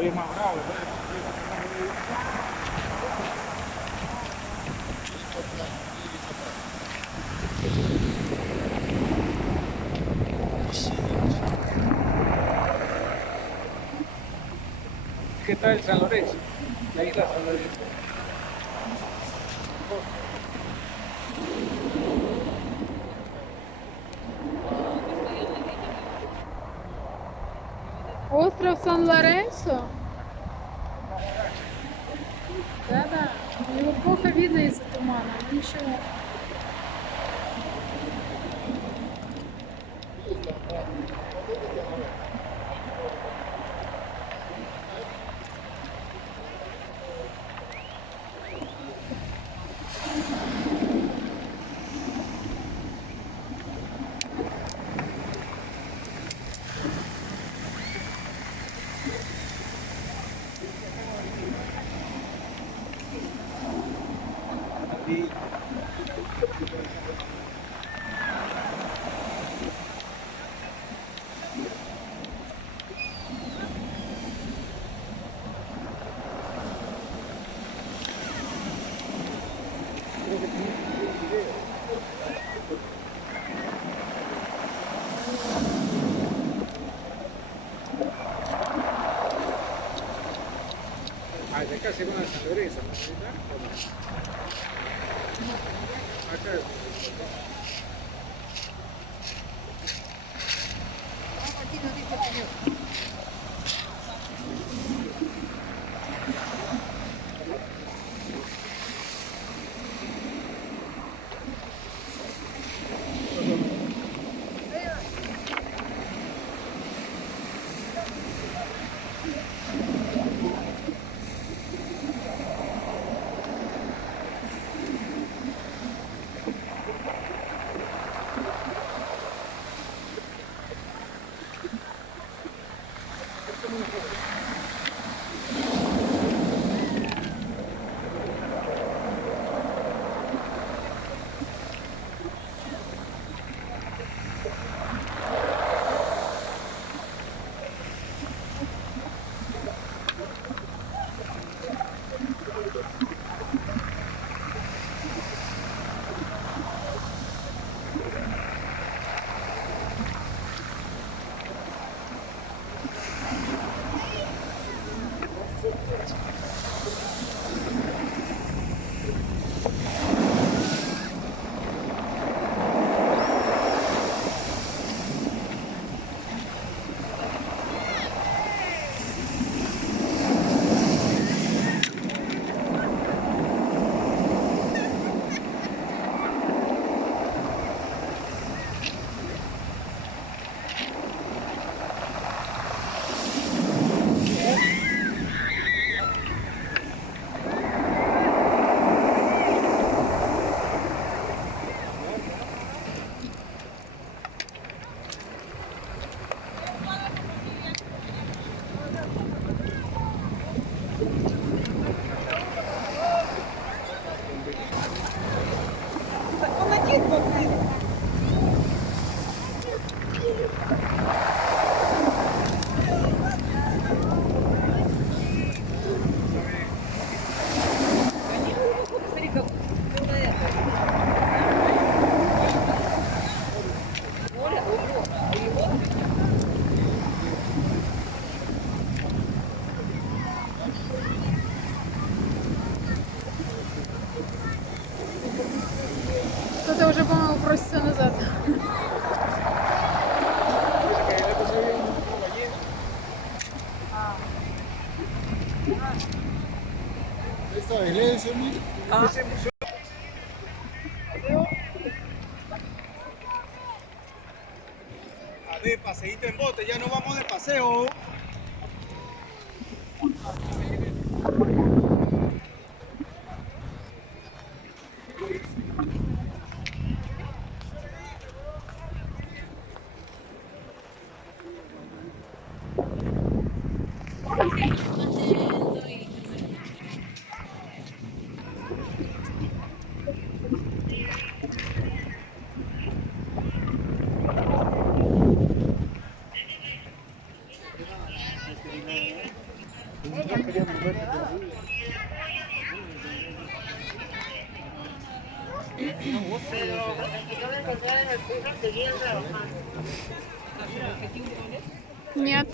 hoy es más bravo. ¿Qué tal San Lorenzo? La isla San Lorenzo. Остров Сан-Лоренсо? Да-да. Его плохо видно из-за тумана, но ничего. Ah, de acá se van a San Lorenzo, ¿no? Acá. Кто-то уже, по-моему, просится назад. Esta iglesia, mira. A ver, paseíto en bote, ya no vamos de paseo. Нет.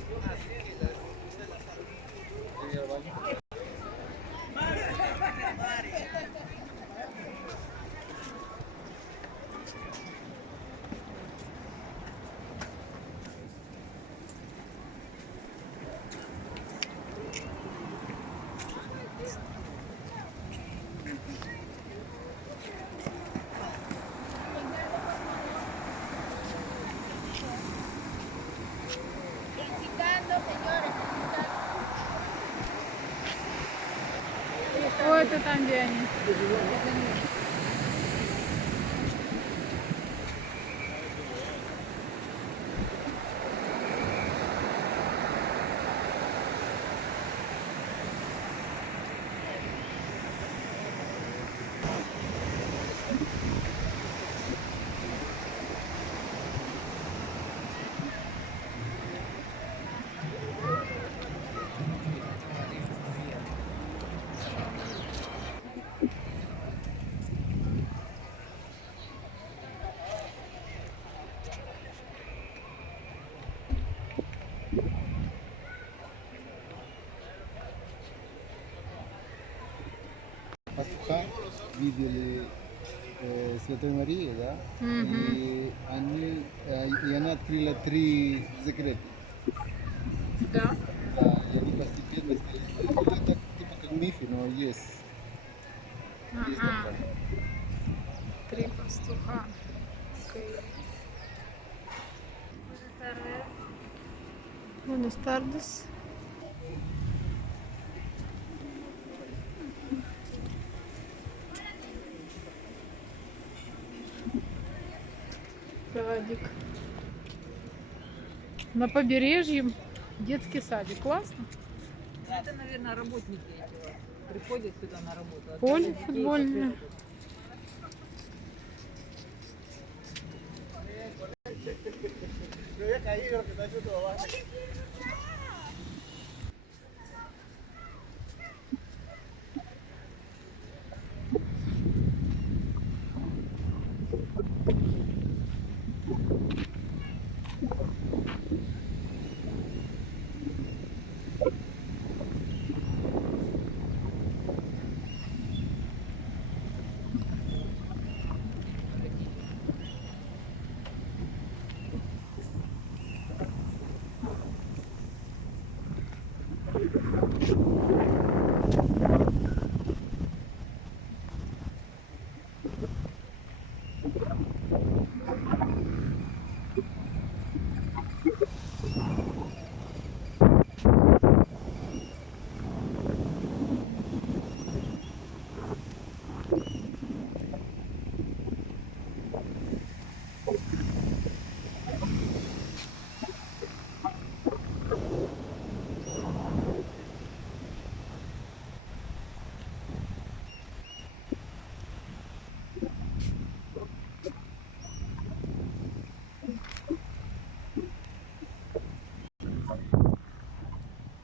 Ой, это там, где они. Пастуха видели Святой Марии, да? Мгм. И она открыла 3 секрета. Да. Да, и они постепенно стали. Это так, типа как мифы, но есть. Есть Ага. такое. 3 пастуха. Окей. Buenas tardes. Садик. На побережье детский садик. Классно. Это, наверное, работники приходят сюда на работу. а Поле детей футбольное.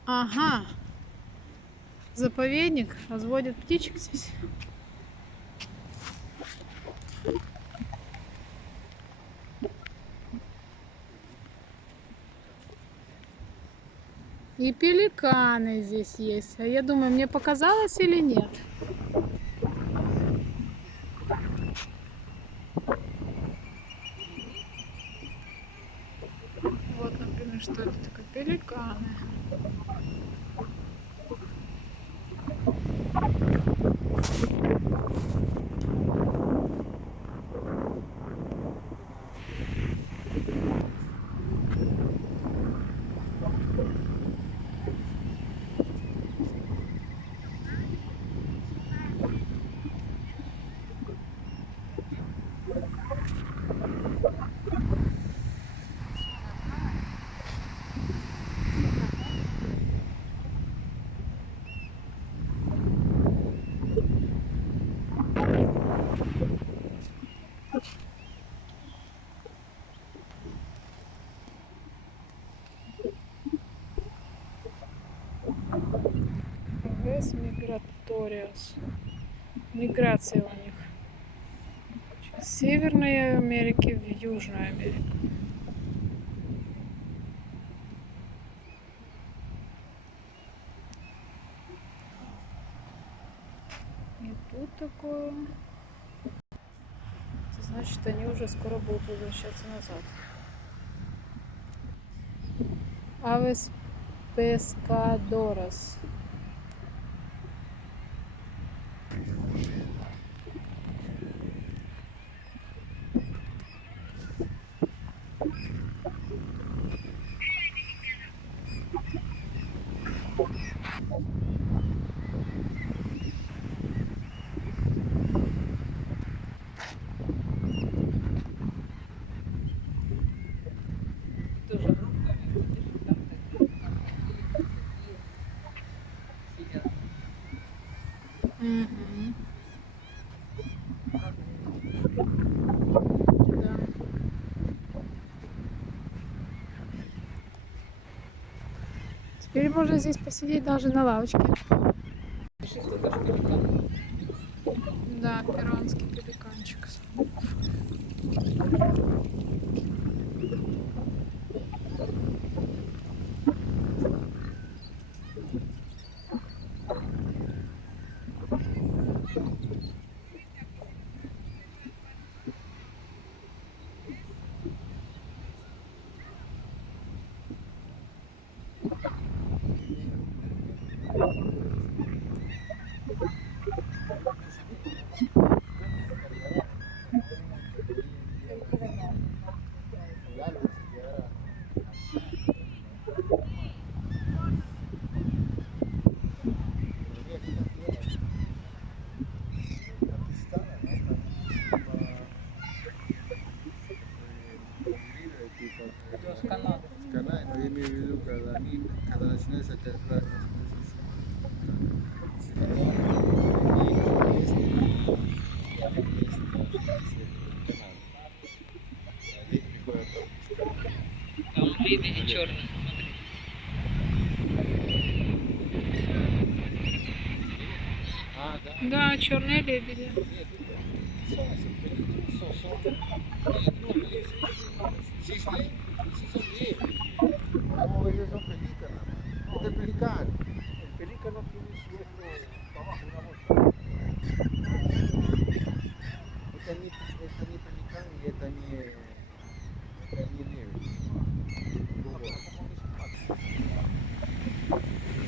Ага. Заповедник. Разводят птичек здесь. И пеликаны здесь есть. А я думаю, мне показалось или нет? Вот, например, что это такое? Пеликаны. Вес миграториус. Миграция у них. С Северной Америки в Южную Америку. И тут такое. Это значит, они уже скоро будут возвращаться назад. Авес Pescadores. Тоже группами сидят. Мгм. Да. Теперь можно здесь посидеть даже на лавочке. Пиши, что это пеликан. Да, перуанский пеликанчик. Los Канады. Канада, но я имею в виду, когда начинается как Там лебеди черные, смотри. Да, черные лебеди. Sí, son libres. No, ellos son pelícanos. No, de pelican. El pelícano tiene su ojo abajo, una bolsa. Это не пеликан и это не лев.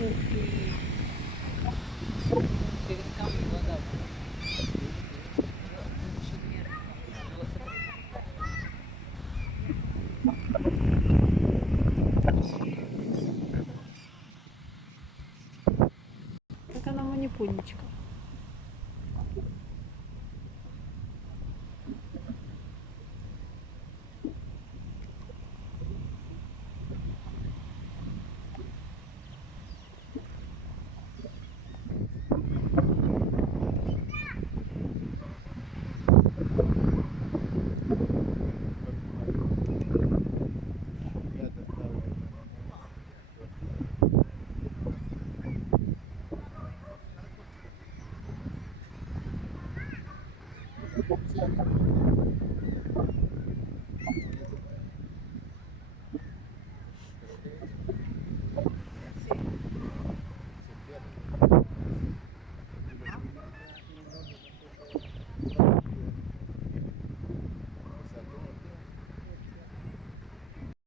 Ух ты. Через камни вода. Как она манипульничка.